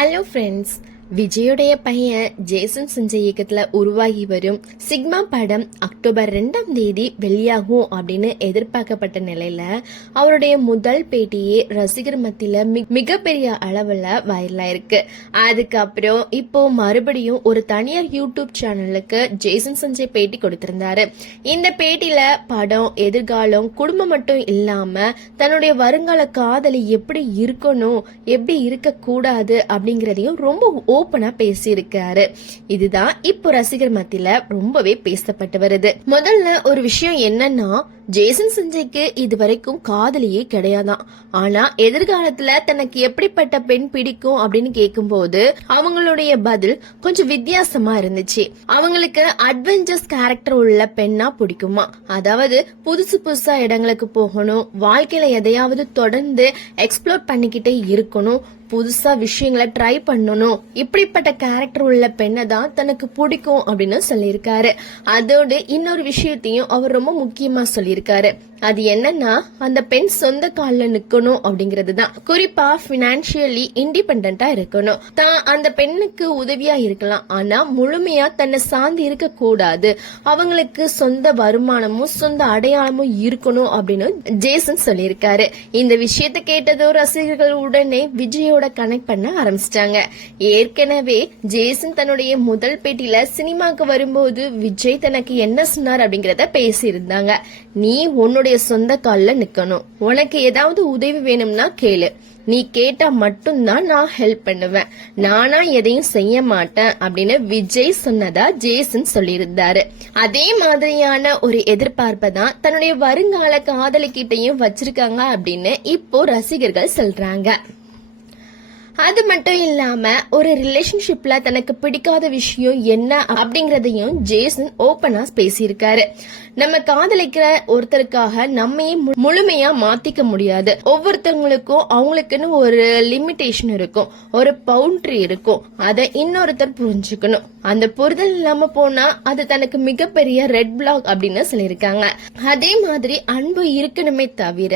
Hello friends, விஜயோடைய பையன் Jason Sanjay இயக்கத்துல உருவாகி வரும் சிக்மா படம் அக்டோபர் 2ஆம் தேதி வெளியாகும் அப்படின்னு எதிர்பார்க்கப்பட்ட நிலையில அவருடைய முதல் பேட்டியே ரசிகர் மத்தியில மிகப்பெரிய அளவுல வைரலா இருக்கு. அதுக்கப்புறம் இப்போ மறுபடியும் ஒரு தனியார் யூடியூப் சேனலுக்கு ஜேசன் சஞ்சய் பேட்டி கொடுத்திருந்தாரு. இந்த பேட்டியில படம், எதிர்காலம், குடும்பம் மட்டும் இல்லாம தன்னுடைய வருங்கால காதலி எப்படி இருக்கணும், எப்படி இருக்க கூடாது அப்படிங்கறதையும் ரொம்ப ஓப்பனா பேசியிருக்காரு. இதுதான் இப்போ ரசிகர் மத்தியில ரொம்பவே பேசப்பட்டு வருது. முதல்ல ஒரு விஷயம் என்னன்னா, ஜேசன் சஞ்சய்க்கு இதுவரைக்கும் காதலியே கிடையாதான். ஆனா எதிர்காலத்துல தனக்கு எப்படிப்பட்ட பெண் பிடிக்கும் அப்படின்னு கேட்கும்போது அவங்களுடைய பதில் கொஞ்சம் வித்தியாசமா இருந்துச்சு. அவங்களுக்கு அட்வென்ச்சர்ஸ் கேரக்டர் உள்ள பெண்ணா பிடிக்குமா, அதாவது புதுசா இடங்களுக்கு போகணும், வாழ்க்கையில எதையாவது தொடர்ந்து எக்ஸ்ப்ளோர் பண்ணிக்கிட்டே இருக்கணும், புதுசா விஷயங்களை ட்ரை பண்ணணும், இப்படிப்பட்ட கேரக்டர் உள்ள பெண்ணை தான் தனக்கு பிடிக்கும் அப்படின்னு சொல்லியிருக்காரு. அதோடு இன்னொரு விஷயத்தையும் அவர் ரொம்ப முக்கியமா சொல்லியிருக்காரு. அது என்னன்னா, அந்த பெண் சொந்த கால்ல நிக்கணும் அப்படிங்கறது தான். குறிப்பா பினான்சியலி இண்டிபெண்டா இருக்கணும். தான் அந்த பெண்ணுக்கு உதவியா இருக்கலாம், ஆனா முழுமையா தன்னை சார்ந்து இருக்க கூடாது. அவங்களுக்கு சொந்த வருமானமும் சொந்த அடையாளமும் இருக்கணும் அப்படின்னு ஜேசன் சொல்லியிருக்காரு. இந்த விஷயத்தை கேட்டதும் ரசிகர்கள் உடனே விஜயோட கனெக்ட் பண்ண ஆரம்பிச்சிட்டாங்க. ஏற்கனவே ஜேசன் தன்னுடைய முதல் பேட்டியில சினிமாக்கு வரும்போது விஜய் தனக்கு என்ன சொன்னார் அப்படிங்கறத பேசியிருந்தாங்க. நீ உன்னுடைய சொந்த கால்ல நிக்கணும், உனக்கு ஏதாவது உதவி வேணும்னா கேளு, நீ கேட்டா மட்டும்தான் நான் ஹெல்ப் பண்ணுவேன், நானா எதையும் செய்ய மாட்டேன் அப்படின்னு விஜய் சொன்னதா ஜேசன் சொல்லியிருந்தாரு. அதே மாதிரியான ஒரு எதிர்பார்ப்பை தான் தன்னுடைய வருங்கால காதலிக்கிட்டையும் வச்சிருக்காங்க அப்படின்னு இப்போ ரசிகர்கள் சொல்றாங்க. அது மட்டும் இல்லாம ஒரு ரிலேஷன்ஷிப்ல தனக்கு பிடிக்காத விஷயம் என்ன அப்படிங்கறதையும் ஜேசன் ஓபனா பேசியிருக்காரு. நம்ம காதலிக்கிற ஒருத்தருக்காக நம்மையே முழுமையா மாத்திக்க முடியாது. ஒவ்வொருத்தவங்களுக்கும் அவங்களுக்குன்னு ஒரு லிமிடேஷன் இருக்கும், ஒரு பவுண்டரி இருக்கும். அதை இன்னொருத்தர் புரிஞ்சுக்கணும். அந்த புரிதல் இல்லாம போனா அது தனக்கு மிகப்பெரிய ரெட் பிளாக் அப்படின்னு சொல்லியிருக்காங்க. அதே மாதிரி அன்பு இருக்கணுமே தவிர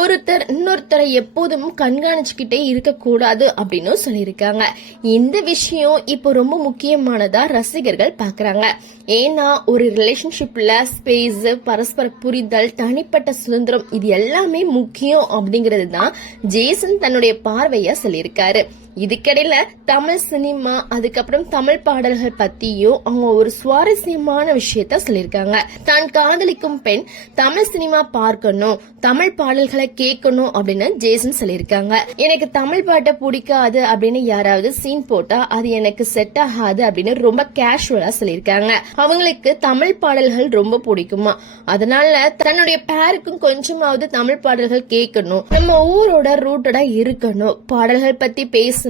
ஒருத்தர் இன்னொருத்தரை எப்போதும் கண்காணிச்சுக்கிட்டே இருக்க கூடாது அப்படின்னு சொல்லியிருக்காங்க. இந்த விஷயம் இப்போ ரொம்ப முக்கியமானதா ரசிகர்கள் பாக்குறாங்க. ஏன்னா ஒரு ரிலேஷன்ஷிப்ல ஸ்பேஸ், பரஸ்பர புரிதல், தனிப்பட்ட சுதந்திரம் இது எல்லாமே முக்கியம் அப்படிங்கறது தான் ஜேசன் தன்னுடைய பார்வையா சொல்லியிருக்காரு. இதுக்கிடையில தமிழ் சினிமா, அதுக்கப்புறம் தமிழ் பாடல்கள் பத்தியும் அவங்க ஒரு சுவாரஸ்யமான விஷயத்த சொல்லியிருக்காங்க. தான் காதலிக்கும் பெண் தமிழ் சினிமா பார்க்கணும், தமிழ் பாடல்களை கேட்கணும் அப்படின்னு ஜேசன் சொல்லியிருக்காங்க. எனக்கு தமிழ் பாட்டை பிடிக்காது அப்படின்னு யாராவது சீன் போட்டா அது எனக்கு செட் ஆகாது அப்படின்னு ரொம்ப கேஷுவலா சொல்லியிருக்காங்க. அவங்களுக்கு தமிழ் பாடல்கள் ரொம்ப பிடிக்குமா, அதனால தன்னுடைய பேருக்கும் கொஞ்சமாவது தமிழ் பாடல்கள் கேட்கணும், நம்ம ஊரோட ரூட்டடா இருக்கணும், பாடல்கள் பத்தி பேச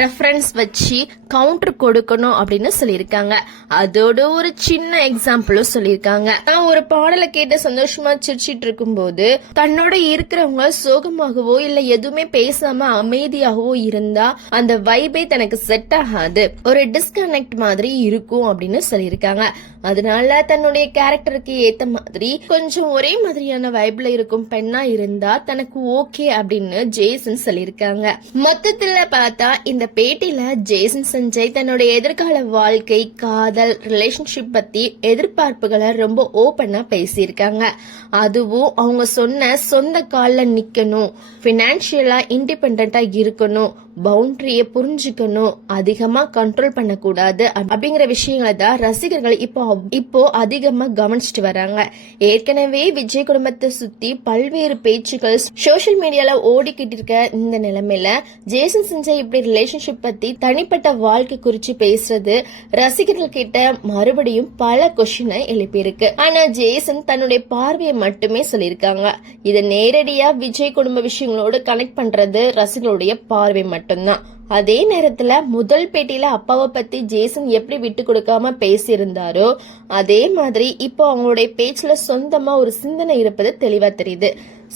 ரெஃபரன்ஸ் வச்சு கவுண்டர் கொடுக்கணும் அப்படின்னு சொல்லியிருக்காங்க. அதோட ஒரு சின்ன எக்ஸாம்பிளும் சொல்லியிருக்காங்க. நான் ஒரு பாடலை கேட்டு சந்தோஷமா சிரிச்சிட்டு இருக்கும் போது தன்னோட இருக்கிறவங்க சோகமாகவோ இல்ல எதுவுமே பேசாம அமைதியாகவோ இருந்தா அந்த வைபே தனக்கு செட் ஆகாது, ஒரு டிஸ்கனெக்ட் மாதிரி இருக்கும் அப்படின்னு சொல்லியிருக்காங்க. அதனால தன்னுடைய கேரக்டருக்கு ஏத்த மாதிரி கொஞ்சம் ஒரே மாதிரியான வைப்ல இருக்கும் பெண்ணா இருந்தா தனக்கு ஓகே அப்படின்னு ஜேசன் சொல்லியிருக்காங்க. மொத்தத்துல பார்த்தா இந்த பேட்டியில ஜேசன் சஞ்சய் தன்னுடைய எதிர்கால வாழ்க்கை, காதல், ரிலேஷன்ஷிப் பத்தி எதிர்பார்ப்புகளை ரொம்ப ஓபனா பேசியிருக்காங்க. அதுவும் அவங்க சொன்ன சொந்த கால்ல நிக்கணும், பினான்சியலா இண்டிபெண்டா இருக்கணும், பவுண்டரிய புரிஞ்சுக்கணும், அதிகமா கண்ட்ரோல் பண்ணக்கூடாது அப்படிங்கிற விஷயங்களை தான் ரசிகர்கள் இப்போ அதிகமா கவனிச்சுட்டு வராங்க. ஏற்கனவே விஜய் குடும்பத்தை சுத்தி பல்வேறு பேச்சுக்கள் சோசியல் மீடியால ஓடிக்கிட்டு இருக்க இந்த நிலைமையில ஜேசன் சஞ்சய் இப்படி ரிலேஷன்ஷிப் பத்தி, தனிப்பட்ட வாழ்க்கை குறிச்சு பேசுறது ரசிகர்கள் கிட்ட மறுபடியும் பல கொஸ்டினை எழுப்பியிருக்கு. ஆனா ஜேசன் தன்னுடைய பார்வையை மட்டுமே சொல்லியிருக்காங்க. இதை நேரடியா விஜய் குடும்ப விஷயங்களோடு கனெக்ட் பண்றது ரசிகர்களுடைய பார்வை மட்டும்தான். அதே நேரத்துல முதல் பேட்டியில அப்பாவை பத்தி ஜேசன் எப்படி விட்டு கொடுக்காம பேசியிருந்தாரோ அதே மாதிரி இப்போ அவங்களுடைய பேச்சுல சொந்தமா ஒரு சிந்தனை இருப்பது தெளிவா தெரியுது.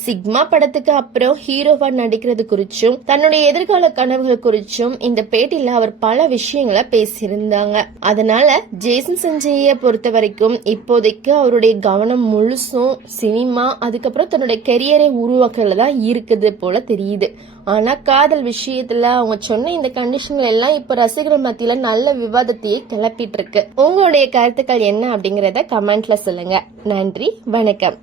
சிக்மா படத்துக்கு அப்புறம் ஹீரோவா நடிக்கிறது குறிச்சும் தன்னுடைய எதிர்கால கனவுகள் குறிச்சும் இந்த பேட்டியில அவர் பல விஷயங்களை பேசியிருந்தாங்க. அதனால ஜேசன் சஞ்சயை பொறுத்த வரைக்கும் இப்போதைக்கு அவருடைய கவனம் முழுசும் சினிமா, அதுக்கப்புறம் தன்னுடைய கெரியரை உருவாக்குறதுல தான் இருக்குது போல தெரியுது. ஆனா காதல் விஷயத்துல அவங்க சொன்ன இந்த கண்டிஷன்கள் எல்லாம் இப்ப ரசிகர்கள் மத்தியில நல்ல விவாதத்தையே கிளப்பிட்டு இருக்கு. உங்களுடைய கருத்துக்கள் என்ன அப்படிங்கறத கமெண்ட்ல சொல்லுங்க. நன்றி, வணக்கம்.